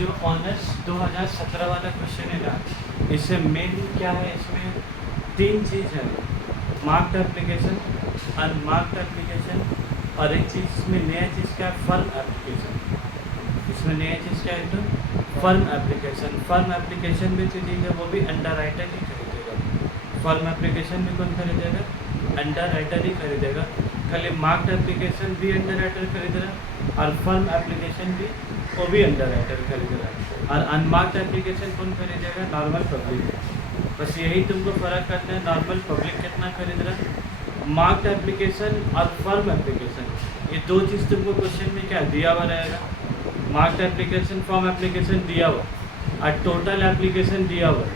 जो ऑनर्स 2017 वाला क्वेश्चन है ना, इससे मेन क्या है, इसमें 3 चीज़ है, मार्क्ड एप्लीकेशन, अनमार्क्ड एप्लीकेशन और एक चीज़ इसमें नया चीज़ क्या है, फर्म एप्लीकेशन। इसमें नया चीज़ क्या है तो फर्म एप्लीकेशन। फर्म एप्लीकेशन में जो चीज़ है वो भी अंडर राइटर ही खरीदेगा। फर्म एप्लीकेशन भी कौन खरीदेगा, अंडर राइटर ही खरीदेगा। खाली मार्क्ड एप्लीकेशन भी अंडर राइटर खरीद रहा है और फर्म एप्लीकेशन भी वो भी अंडर राइटर खरीद रहा है। और अनमार्क्ड एप्लीकेशन कौन खरीदेगा, नॉर्मल पब्लिक। बस यही तुमको फ़र्क करना है, नॉर्मल पब्लिक कितना खरीद रहा है, मार्क्ड एप्लीकेशन और फर्म एप्लीकेशन, ये 2 चीज़ तुमको क्वेश्चन में क्या दिया हुआ रहेगा। मार्क्ड एप्लीकेशन, फॉर्म एप्लीकेशन दिया हुआ और टोटल एप्लीकेशन दिया हुआ।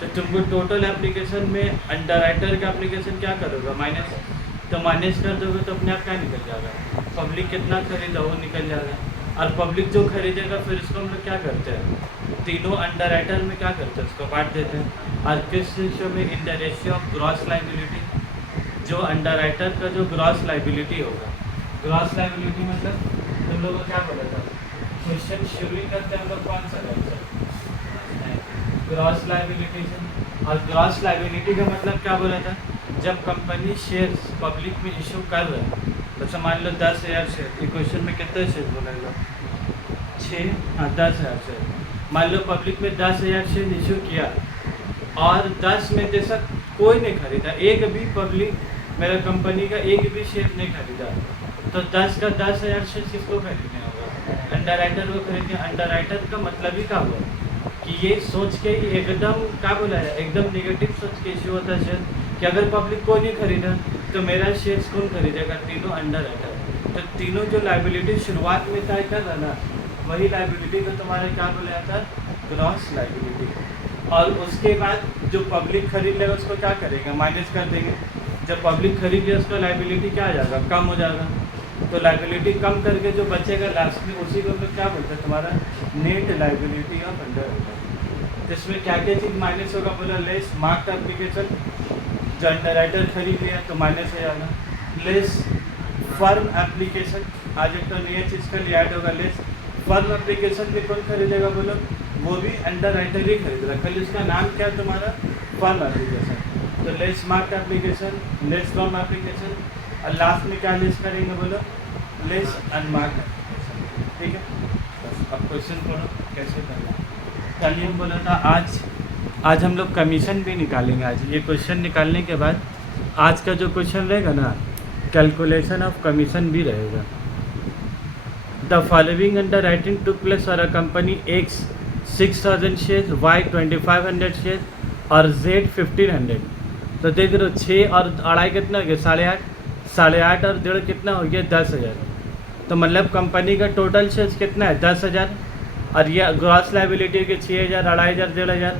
तो तुमको टोटल एप्लीकेशन में अंडर राइटर का एप्लीकेशन क्या करोगे, माइनस। तो माइनस कर दोगे तो अपने आप क्या निकल जाएगा, पब्लिक कितना खरीदा वो निकल जाएगा। और पब्लिक जो खरीदेगा फिर इसको हम लोग क्या करते हैं, तीनों अंडर राइटर में क्या करते हैं, उसको बांट देते हैं। और किस रेशियो में, in the ratio of gross liability. जो अंडर राइटर का जो ग्रॉस लाइबिलिटी होगा, ग्रॉस लाइबिलिटी मतलब तुम लोगों को क्या बोला था, क्वेश्चन शुरू ही करते हैं हम लोग कौन सा ग्रॉस लाइबिलिटी से। और ग्रॉस लाइबिलिटी का मतलब क्या बोला था, जब कंपनी शेयर्स पब्लिक में इशू कर रहा है, तो मान लो 10,000 शेयर, क्वेश्चन में कितने शेयर बोलेगा, 6, हाँ 10,000 शेयर। मान लो पब्लिक में 10,000 शेयर इशू किया और 10 में जैसा कोई नहीं खरीदा, एक भी पब्लिक मेरा कंपनी का एक भी शेयर नहीं खरीदा, तो 10 का 10,000 शेयर किसको खरीदने होगा, अंडर राइटर को खरीदने। अंडर राइटर का मतलब ही क्या हुआ कि ये सोच के ही एकदम क्या बोला है, एकदम नेगेटिव सोच के इशू होता है शेयर कि अगर पब्लिक को नहीं खरीदा तो मेरा शेयर्स कौन खरीदेगा, तीनों अंडर राइटर। तो तीनों जो लाइबिलिटी शुरुआत में तय कर रहा ना, वही लाइबिलिटी को तुम्हारा क्या बोला था, ग्रॉस लाइबिलिटी। और उसके बाद जो पब्लिक खरीद लेगा उसको क्या करेगा, माइनस कर देंगे। जब पब्लिक खरीद लिया उसका लाइबिलिटी क्या आ जाएगा, कम हो जाएगा। तो लाइबिलिटी कम करके जो बचेगा लास्ट में, उसी को लोग क्या बोलते हैं, तुम्हारा net liability of under writer. इसमें क्या क्या चीज़ माइनस होगा, बोला लेस मार्क्ड एप्लीकेशन, जो अंडर राइटर खरीद लिया तो माइनस हो जाएगा। लेस फर्म एप्लीकेशन, आज एक तो नया चीज़ का लिए ऐड होगा, लेस फर्म एप्लीकेशन भी कौन खरीदेगा, बोलो वो भी अंडर राइटर ही खरीद रहा, खाली उसका नाम क्या है तुम्हारा, फर्म एप्लीकेशन। तो less marked application, less firm application, और लास्ट में क्या लेस करेंगे, बोलो लेस अनमार्क्ड एप्लीकेशन। ठीक है, बस अब क्वेश्चन पढ़ो कैसे करना। कल हम बोला था आज हम लोग कमीशन भी निकालेंगे। आज ये क्वेश्चन निकालने के बाद आज का जो क्वेश्चन रहेगा ना, कैलकुलेशन ऑफ कमीशन भी रहेगा। The following underwriting took place for a company X 6,000 share, Y 2,500 share और जेड 1,500। तो देख रहे हो 6 और 2.5 कितना हो गया, 8.5, 8.5 और 1.5 कितना हो गया, 10,000। तो मतलब कंपनी का टोटल शेयर कितना है, 10,000। और ये ग्रॉस लाइबिलिटी के 6,000, 2,500, 1,500।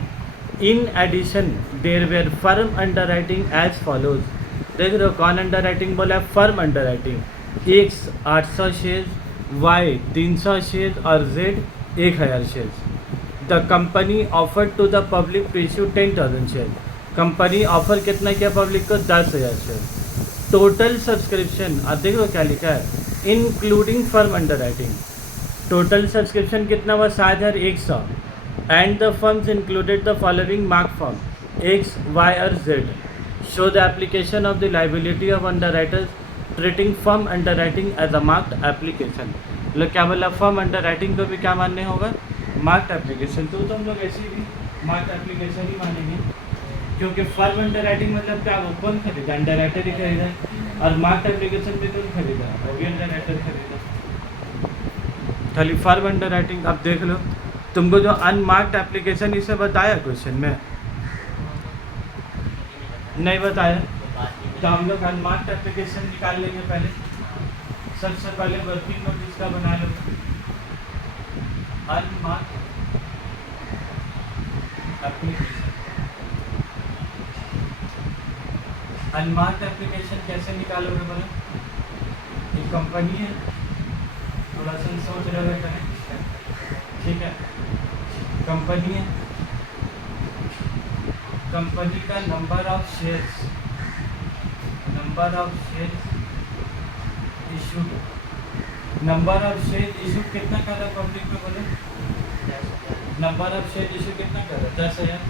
In addition there were firm underwriting as follows. देख रहे हो कौन अंडर राइटिंग बोला, firm underwriting. X 800 share, Y 300 share और Z 1,000 share. The company offer to the public to issue 10,000 share. Company offer कितना किया public को, 10,000 share. Total subscription, अब देख लो क्या लिखा है, including firm underwriting. Total subscription कितना हुआ, 7,100। And the firms included the following mark form X, Y और Z. Show the application of the liability of underwriters treating firm underwriting as a marked application. लोग क्या बोला, firm under writing को भी क्या मानने होगा, marked application. तो हम लोग ऐसे भी मार्क्ड एप्लीकेशन ही मानेंगे, क्योंकि फर्म अंडर राइटिंग मतलब क्या, वो कौन खरीदा, अंडर राइटर ही खरीदा। और मार्क्ड एप्लीकेशन भी कौन खरीदा, वो भी अंडर राइटर खरीदा। खाली फर्म अंडर राइटिंग। अब देख लो तुमको जो अनमार्क्ड एप्लीकेशन इसे बताया क्वेश्चन में, नहीं बताया, तो हम लोग अनमार्क्ड एप्लीकेशन निकाल लेंगे। पहले सबसे पहले वर्किंग नोट इसका बना लो, अनमार्क्ड एप्लीकेशन। अनमार्क्ड एप्लीकेशन कैसे निकालोगे बोलो, एक कंपनी है, थोड़ा सा सोच रहे करें, ठीक है, कंपनी है, कंपनी का number of shares, number of shares issue, number of share issue कितना कर रहा है पब्लिक में बोले, नंबर ऑफ शेयर इशू कितना कर रहा है? 10,000।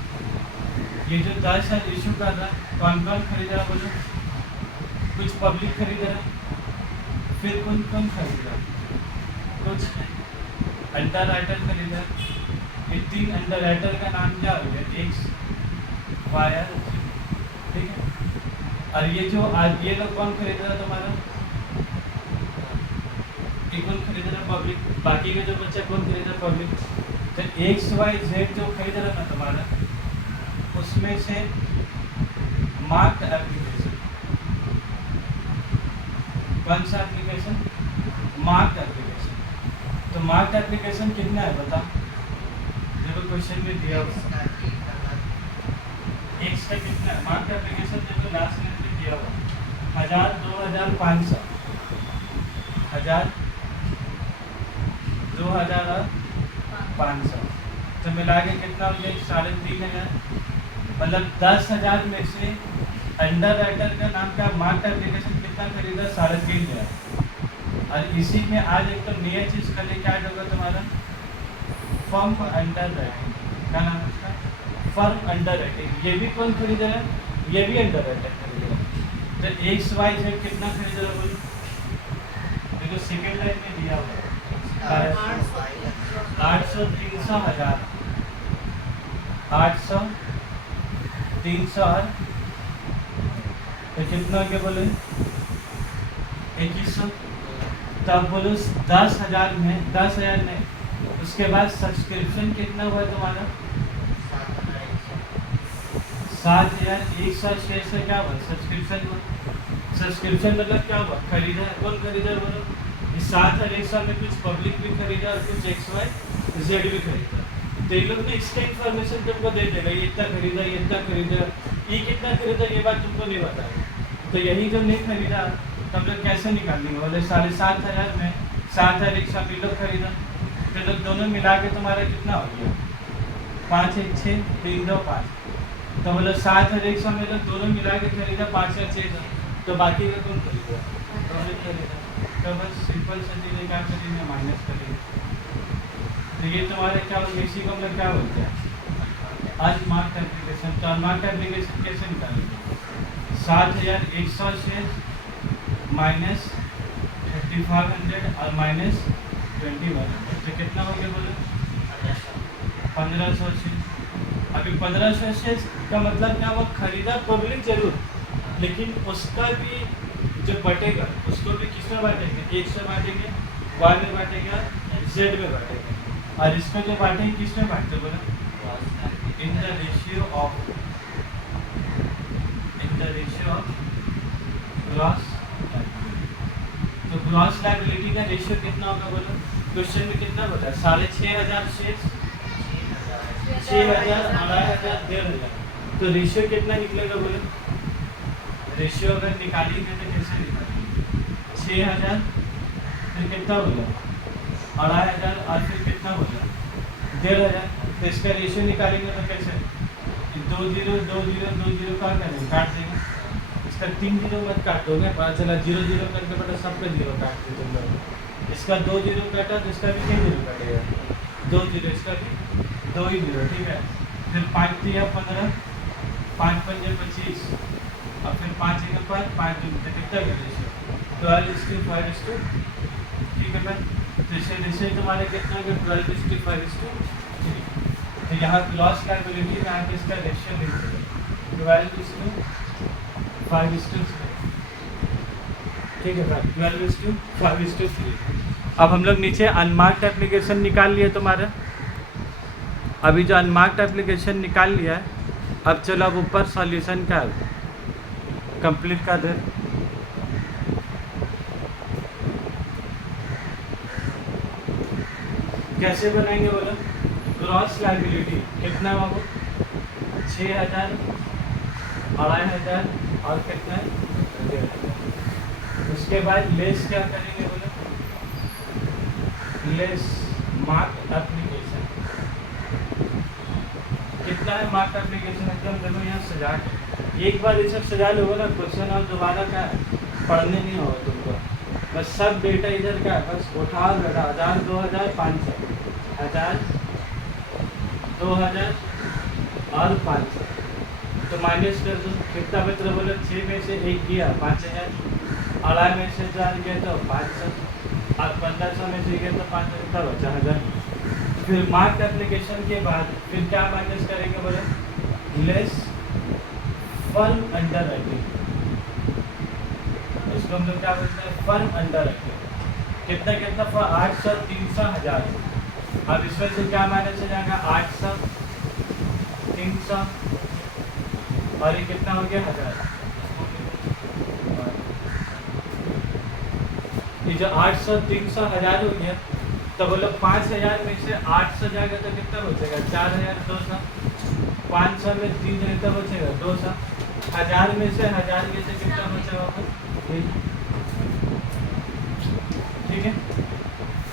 ये जो 10,000 इशू कर रहा है, कौन कौन खरीद रहा है बोलो? कुछ पब्लिक खरीद रहा है, फिर कौन कौन खरीद रहा है? कुछ अंडर राइटर खरीद रहा है। ये 3 अंडर राइटर का नाम क्या हो गया? एक्स, वाई और जी, ठीक है। और ये जो आज ये लोग कौन खरीद रहा है तुम्हारा? ये कौन खरीद रहा है? पब्लिक। बाकी का जो बच्चा कौन खरीद रहा है? पब्लिक। तो एक्स वाई जेड जो खरीद रहा है ना तुम्हारा, उसमें से मार्क्ड एप्लीकेशन, कौन सा एप्लीकेशन? Marked application. तो मार्क्ड एप्लीकेशन कितना है बता? देखो क्वेश्चन में दिया हुआ एक्स का कितना है मार्क्ड एप्लीकेशन, देखो लास्ट में भी दिया हुआ 1000, 2000, 500, 1000, 2000 और 500, तो मिला के कितना हो गया? 3,500। मतलब 10,000 में से अंडर राइटर का नाम का मार्क्ड एप्लीकेशन कितना खरीदा? 3,500। और इसी में आज एक तो नया चीज़ कल क्या होगा तुम्हारा? फर्म अंडर राइटिंग, क्या नाम है उसका? Firm under writing. ये भी कौन खरीद रहा है? ये भी अंडर राइटिंग खरीद रहा है। तो एक्स वाई जेड कितना खरीद रहा है बोलो? देखो सेकेंड लाइन में दिया हुआ है 800, 300, 1000, 800, 300 और तो कितना हो गया बोलो? 2100। तब बोलो 10,000 में 10,000 में उसके बाद सब्सक्रिप्शन कितना हुआ तुम्हारा? 7,100 शेयर से क्या हुआ? सब्सक्रिप्शन हुआ। सब्सक्रिप्शन मतलब क्या हुआ? खरीदा। कौन खरीदा बोलो? इस 7,100 में कुछ पब्लिक भी खरीदा और कुछ एक्स वाई जेड भी खरीदा। तो ये लोग ने इसका इन्फॉर्मेशन तुमको दे देगा, ये इतना खरीदा, ये इतना खरीदा, ये कितना खरीदा, ये बात तुमको नहीं बताएगा। तो यही जो नहीं खरीदा तब लोग कैसे निकालेंगे? बोले 7,500 में 7,100 भी लोग खरीदा, फिर लोग दोनों मिला के तुम्हारा कितना हो गया? 5 1 6 3 2 5। तो बोलो 7,100 में लोग दोनों मिला के खरीदा 5 या 6, तो बाकी का कौन खरीदा? दोनों खरीदा। तो बस सिंपल सा चीज़ क्या करेंगे? माइनस करेंगे। तो ये तुम्हारे क्या हो? इसी को हम लोग क्या बोलते हैं? Unmarked application. तो अनमार्क्ड एप्लीकेशन कैसे निकालेंगे? 7,100 शेयर माइनस 3,500 और माइनस 2,100, तो कितना हो गया बोलो? 1,500 शेयर। अभी 1,500 शेयर का मतलब क्या? वो खरीदा पब्लिक जरूर, लेकिन उसका भी जो बटेगा उसको भी किस में बांटेंगे? एक से बांटेंगे, वाई में बांटेंगे, जेड में बांटेंगे। और इसको जो बांटेंगे किस में बांटते बोला? In the ratio of gross. तो ग्रॉस लायबिलिटी का रेशियो कितना होगा बोलो? क्वेश्चन में कितना बताया? 6,500 शेयर, 6,000, 2,500, 1,500। तो रेशियो कितना निकलेगा बोलो? रेशियो अगर निकालेंगे तो कैसे निकालेंगे? 6,000 फिर कितना बोला? 2,500 और फिर कितना बोला? 1,500। तो इसका रेशियो निकालेंगे तो कैसे? 2 0 2 0 2 0 क्या करेंगे? काट देंगे। इसका 3 0 मत काट दोगे, पता चला 0 0 करके बेटा सबका 0 काट दे तुम लोग। इसका 2 0 काटा तो इसका भी 3 0 काटेगा, 2 0, इसका भी 2 ही 0, ठीक है। फिर 5 3 15, 5 5 25 और फिर 5 1 5 5 2 कितना का रेशियो? 12:5, ठीक है। तो इससे रेशियो तुम्हारे कितना होगा? 12:5:3। तो यहाँ ग्रॉस लायबिलिटी में आके इसका रेशियो लिख देंगे 12:5:3, ठीक है सर, 12:5:3। अब हम लोग नीचे अनमार्क्ड एप्लीकेशन निकाल लिए तुम्हारा। अभी जो अनमार्क्ड एप्लीकेशन निकाल लिया है, अब चलो अब ऊपर सॉल्यूशन का कंप्लीट कर दे। कैसे बनाएंगे बोलो? ग्रॉस लायबिलिटी कितना है बाबू? 6,000, 2,500 और कितना है? 1,500। उसके बाद लेस क्या करेंगे बोलो? Less marked application. कितना है मार्क्ड एप्लीकेशन? एकदम देखो यहाँ सजा के एक बार ये सब सजा लोगे ना, क्वेश्चन और दोबारा का पढ़ने नहीं होगा तुमको। बस सब डेटा इधर का है, बस उठा बेटा 1,000, 2,000, 500, 1,000, 2000 और 500, तो माइनस कर दो कितना बच रहा बोलो, 6 में से 1 गया 5000, अढ़ाई में से 4 गया तो 500, और 1500 में से गया तो 500, कितना बचा 1000। फिर मार्क एप्लीकेशन के बाद फिर क्या माइनस करेंगे बोले, लेस फर्म अंडर राइटिंग, इसको हम लोग क्या बोलते हैं, फर्म अंडर राइटिंग। कितना कितना 800, 300, 1000। अब इसमें से क्या माइनस हो जाएगा, 800, 300 और ये कितना हो गया 1000। ये जो 800, 300, 1000 हो गया, तो बोलो 5000 में से 800 जाएगा तो कितना बचेगा, 4200। 500 में 3 कितना बचेगा, 200। 1000 में से 1000 में से कितना बचेगा वापस, ठीक है।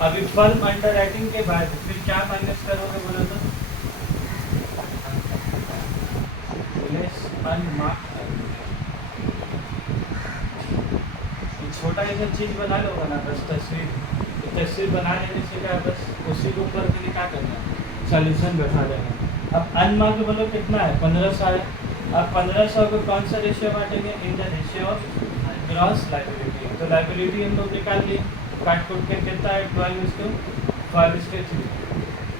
अभी फर्म अंडर राइटिंग के बाद फिर क्या माइनस करोगे बोलो तो, लेस अनमार्क्ड। छोटा ऐसा चीज बना लोगे ना, बस तस्वीर, तो तस्वीर बना लेने से क्या, बस उसी के ऊपर के लिए क्या करना है, सॉल्यूशन बैठा देना। अब अनमार्क्ड बोलो कितना है, 1500 है। अब 1500 को कौन सा रेशियो बांटेंगे, in the ratio of gross liability. तो लाइबिलिटी हम लोग निकाल लिए, काट कुट के कितना है, 12:5:3।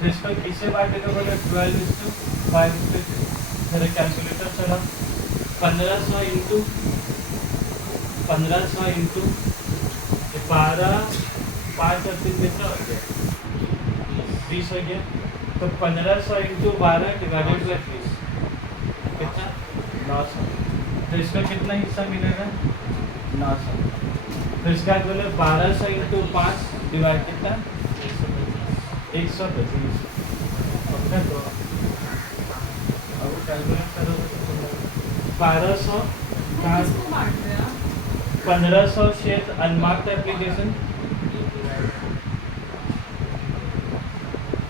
तो इसको किससे बांटेगा बोले, 12:5:3। मेरे कैलकुलेटर चला, 1500 इंटू 12, 5 और 3 कितना हो गया, 30 हो गया। तो 1500 इंटू 12 डिवाइडेड बाई 30 कितना, 900। तो इसका कितना हिस्सा मिलेगा, 900। तो इसका बोले 1200 इंटू 5 डिवाइड कितना, 125। अब कैलकुलेट करोगे 1200 1500 share unmarked application,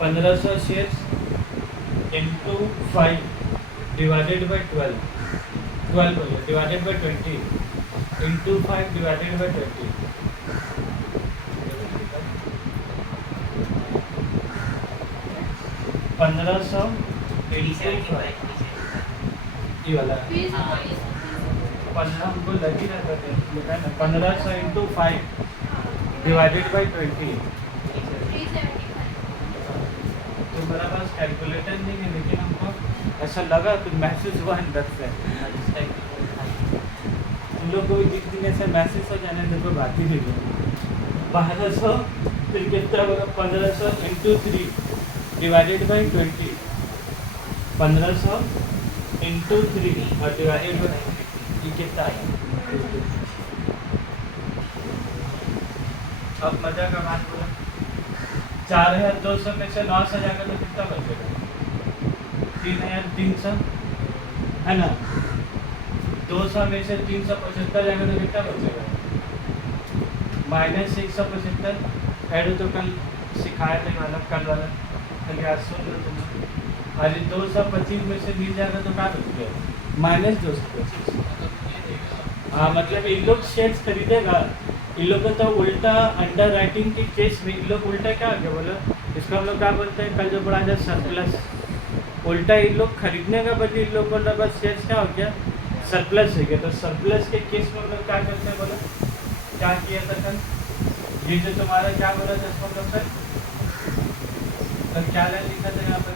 1500 share into 5 divided by 12 हो गया, divided by 20 into 5 divided by 20। 1500 into ये वाला 15 हमको लग ही रहता है ना, 1500 इंटू 5 डिवाइडेड बाई 20। तो मेरा पास कैलकुलेटर नहीं है, लेकिन हमको ऐसा लगा तो महसूस हुआ अंदर से। तुम लोग को भी जिस दिन ऐसे महसूस हो जाने तो कोई बात ही नहीं है। 1200 फिर कितना होगा, 1500 इंटू 3 डिवाइडेड बाई 20। 1500 इंटू 3 और डिवाइडेड बाई ये कितना है। अब मजा का बात बोला, 4200 में से 900 जाएगा तो कितना बचेगा, 3300 है ना। 200 में से 375 जाएगा तो कितना बचेगा, -175। ऐड तो कल सिखाया थे वाला, कल वाला कल आज सुन लो तुम। अरे 225 में से 20 जाएगा तो क्या बचेगा, -225। हाँ मतलब इन लोग शेयर्स खरीदेगा, इन लोग को तो उल्टा अंडर राइटिंग के केस में इन लोग उल्टा क्या हो गया बोलो, इसको हम लोग क्या बोलते हैं, कल जो पढ़ा जाए सरप्लस। उल्टा इन लोग खरीदने का बदले इन लोग को बस शेयर्स क्या हो गया, सरप्लस हो गया। तो सरप्लस के केस में हम लोग क्या करते हैं बोलो, क्या किया था कल, ये जो तुम्हारा क्या बोला था इसको हम लोग कल क्या लिखा था यहाँ पर,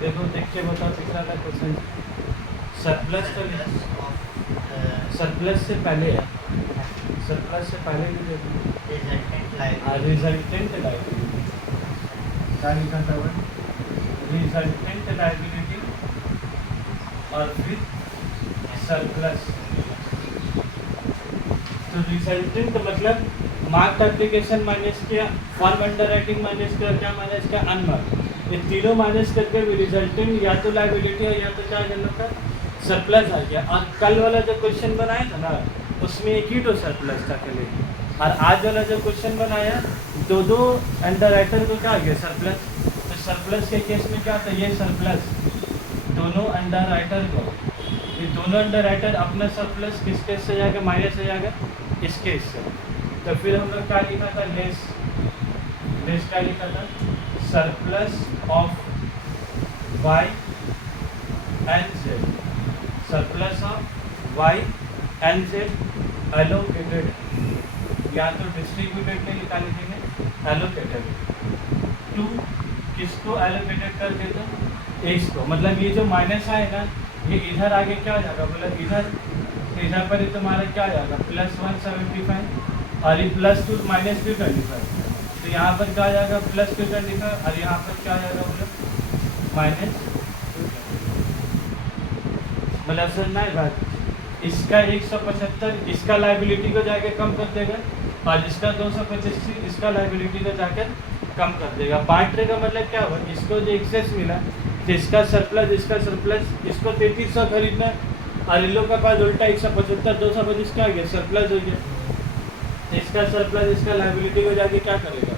देखो देख के बताओ पिछला का क्वेश्चन। सरप्लस तो सरप्लस से पहले है, सरप्लस से पहले भी रिजल्टेंट लायबिलिटी क्या लिखा था, रिजल्टेंट लायबिलिटी और फिर सरप्लस। तो रिजल्टेंट मतलब मार्क्ड एप्लीकेशन माइनस किया, फॉर्म अंडर राइटिंग माइनस किया, क्या माइनस किया, अनमार्क्ड। ये तीनों माइनस करके भी रिजल्टेंट या तो लायबिलिटी है या तो क्या करना था, सरप्लस आ गया। और कल वाला जो क्वेश्चन बनाया था ना उसमें एक ही तो सरप्लस था कल, और आज वाला जो क्वेश्चन बनाया दो अंडर राइटर को क्या आ गया, सरप्लस। तो सरप्लस के केस में क्या था, ये सरप्लस दोनों अंडर राइटर को, ये दोनों अंडर राइटर अपना सरप्लस किस केस से जाएगा, माइनस से जाएगा इस केस से। तो फिर हम लोग क्या लिखा था, लेस क्या लिखा था, surplus of Y and Z surplus of Y and Z allocated, या तो डिस्ट्रीब्यूटेड में निकाल देंगे एलोकेटेड टू, किसको एलोकेटेड कर देते हैं एस को, मतलब ये जो माइनस आएगा ये इधर आगे क्या हो जाएगा, मतलब इधर पर ही तुम्हारा क्या आ जाएगा +175 और ये +2 -225, तो यहाँ पर क्या आ जाएगा +225 और यहाँ पर क्या आ जाएगा बोलो मतलब समझना है बात। इसका 175 इसका लाइबिलिटी को जाके कम कर देगा और इसका 285 इसका लाइबिलिटी को जाकर कम कर देगा। बांटने का मतलब क्या हुआ, इसको जो एक्सेस मिला तो इसका सरप्लस इसको 3300 खरीदना और इन लोग का पास उल्टा 175 225 क्या गया सरप्लस हो गया। इसका सरप्लस इसका लाइबिलिटी को जाके क्या करेगा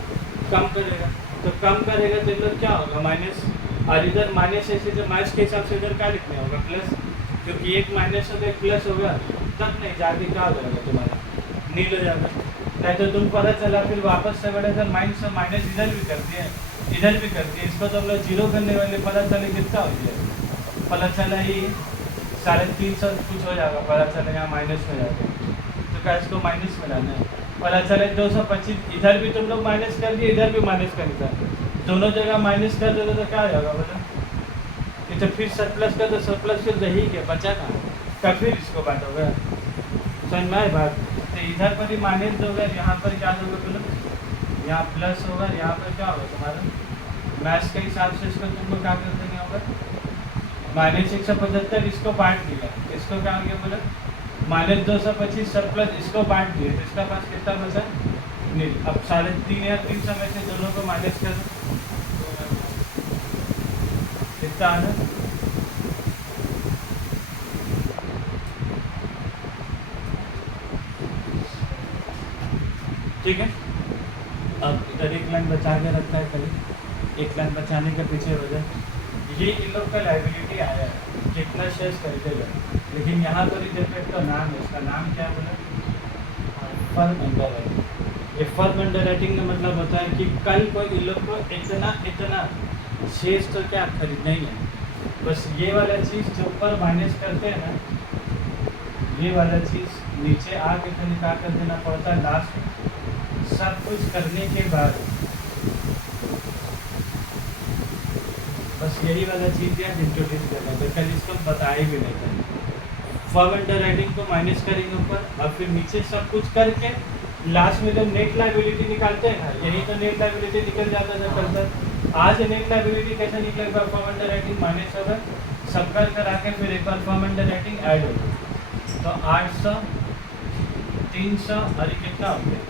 कम करेगा, तो कम करेगा तो इधर क्या होगा माइनस, और इधर माइनस ऐसे जो माइनस के हिसाब से इधर क्या लिखना होगा प्लस, क्योंकि एक माइनस होगा एक प्लस होगा तब नहीं जाके क्या हो जाएगा तुम्हारा नील हो जाएगा। नहीं तो तुम पता चला फिर वापस से बड़े सर माइनस इधर भी कर दिया इधर भी कर दिया, इसको तो हम लोग जीरो करने वाले पता चले कितना हो गया, पता चला ही 350 कुछ हो जाएगा, पता चला यहाँ माइनस में जाएगा तो क्या इसको माइनस में लाना है, पता चले 225 इधर भी तुम लोग माइनस कर दिए इधर भी माइनस कर दिया, दोनों जगह माइनस कर दोगे तो क्या हो जाएगा बोलो, ये तो फिर सरप्लस का तो सरप्लस फिर रही क्या बचा कहाँ का, फिर इसको बांटोगे समझ में आए बात। तो इधर पर ही माइनस दोगे यहाँ पर क्या दोगे बोलो, यहाँ प्लस होगा यहाँ पर क्या होगा तुम्हारा मैथ्स के हिसाब से इसको तुमको क्या कर देंगे होगा -175 इसको बांट दिया, इसको क्या हो गया बोलो -225 सरप्लस इसको बांट दिए तो इसका पास कितना बचा नहीं। अब 3.5 या 300 में से दोनों को माइनस कर कितना आना, ठीक है। अब इधर एक लाइन बचा के रखता है कभी, एक लाइन बचाने के पीछे वजह ये इन लोग का लाइबिलिटी आया है कितना शेयर्स खरीदे गए, लेकिन यहाँ पर ही देखो एक तो नाम है, इसका नाम क्या बोला फर्म अंडर राइटिंग। ये फर्म अंडर राइटिंग का मतलब होता है कि कल कोई इन लोग को इतना शेयर्स तो क्या खरीदना ही है, बस ये वाला चीज़ जो ऊपर माइनस करते हैं ना ये वाला चीज़ नीचे आके तो निकाल कर देना पड़ता है लास्ट में, सब कुछ करने के बाद बस यही वाला चीज़ यार इंट्रोड्यूस करना है, कल इसको बताए भी नहीं था। फर्म अंडर राइटिंग को माइनस करेंगे ऊपर और फिर नीचे सब कुछ करके लास्ट में जब नेट लाइबिलिटी निकालते हैं ना, यही तो नेट लाइबिलिटी निकल जाता था कल तक। आज नेट लाइबिलिटी कैसे निकलेगा, फर्म अंडर राइटिंग माइनस होगा सब करा के फिर एक बार फर्म अंडर राइटिंग ऐड होगा तो 800 300 और ये कितना हो गया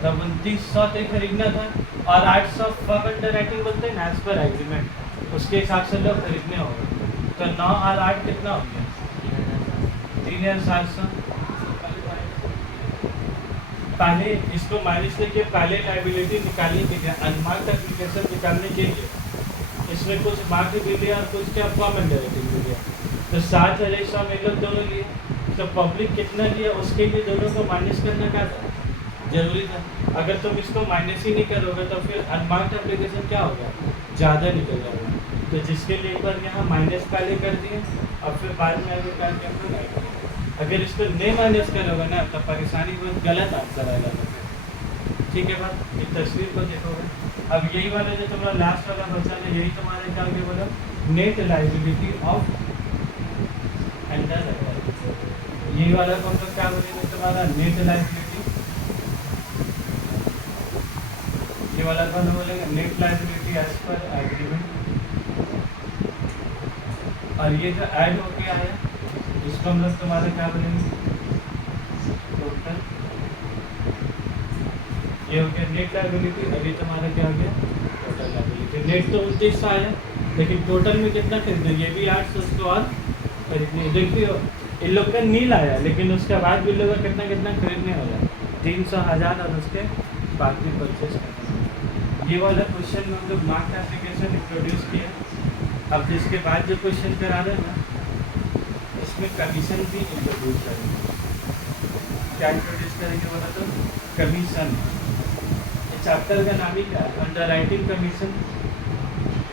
तब 2900 तक खरीदना था और 800 फर्म अंडर राइटिंग बोलते हैं ना एज पर एग्रीमेंट उसके हिसाब से लोग खरीदने होंगे, तो 9 और 8 कितना हो गया 3700। पहले इसको माइनस लेके पहले लाइबिलिटी निकालने के लिए अनमार्क्ड एप्लीकेशन निकालने के लिए इसमें कुछ मार्क भी लिया और कुछ क्या फर्म अंडर राइटिंग भी लिया, तो 7100 में लोग दोनों लिए, तो पब्लिक कितना लिया उसके लिए दोनों को माइनस करना क्या था जरूरी था। अगर तुम इसको माइनस ही नहीं करोगे तो फिर अनमार्क्ड एप्लीकेशन क्या होगा ज़्यादा निकल जाएगा, तो जिसके लिए एक बार यहाँ माइनस पहले कर दिए और फिर बाद में आगे क्या करना है, अगर इसको नहीं माइनस करोगे ना तो परेशानी बहुत गलत आंसर आएगा तो फिर ठीक है बात। ये तस्वीर को देखोगे अब यही वाला जो तुम्हारा लास्ट वाला बचा है यही तुम्हारे क्या आगे बोला net liability of under writing, यही वाला को हम लोग क्या बोलेंगे तुम्हारा नेट लाइबिलिटी, ये वाला को हम बोलेंगे net liability as per agreement. और ये जो ऐड हो गया है इसको हम लोग तुम्हारा क्या बोलेंगे टोटल, ये हो गया नेट लाइबिलिटी। अभी तुम्हारा क्या हो गया टोटल लाइबिलिटी। नेट तो 2900 आया लेकिन टोटल में कितना खरीदे, ये भी 800 उसको और खरीदने, देखिए इन लोग का नील आया लेकिन उसके बाद भी लोग का कितना खरीदने हो रहा है 300 1000 और उसके बाद भी परचेज करना। ये वाला क्वेश्चन में हम लोग मार्क एप्लीकेशन इंट्रोड्यूस किया। अब जिसके बाद जो क्वेश्चन करा रहे हैं ना इसमें कमीशन भी इंट्रोड्यूस करेंगे। क्या इंट्रोड्यूस करेंगे बोला तो कमीशन, चैप्टर का नाम ही क्या है अंडर राइटिंग कमीशन।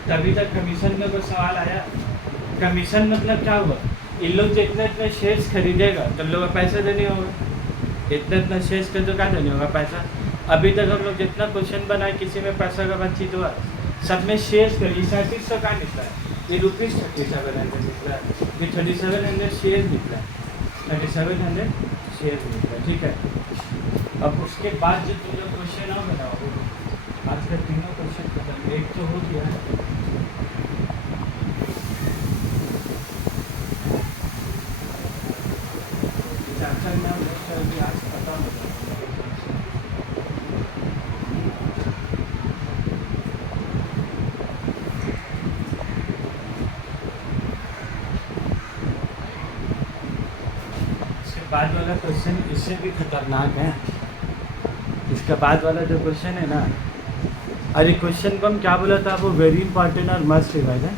तभी तक कमीशन का कोई सवाल आया। कमीशन मतलब क्या हुआ, इन लोग जितने इतने शेयर्स खरीदेगा तो लोगों को पैसा देने होगा, इतना इतना शेयर्स का तो क्या देने होगा पैसा। अभी तक हम लोग जितना क्वेश्चन बनाए किसी में पैसा का बातचीत हुआ, सब में शेयर्स का 3700 का निकला है, ये ₹3700 निकला है, ये 3700 शेयर्स निकला है, 3700 शेयर्स निकला है, ठीक है। अब उसके बाद जो तुम लोग क्वेश्चन और बनाओगे, आज का तीनों क्वेश्चन खत्म, एक तो हो गया है। चैप्टर में हम लोग अभी आज खत्म हो जाएगा। इसके बाद वाला क्वेश्चन इससे भी खतरनाक है। इसके बाद वाला जो क्वेश्चन है ना, अरे क्वेश्चन को हम क्या बोला था, वो वेरी इंपॉर्टेंट और मस्ट रिवाइज है।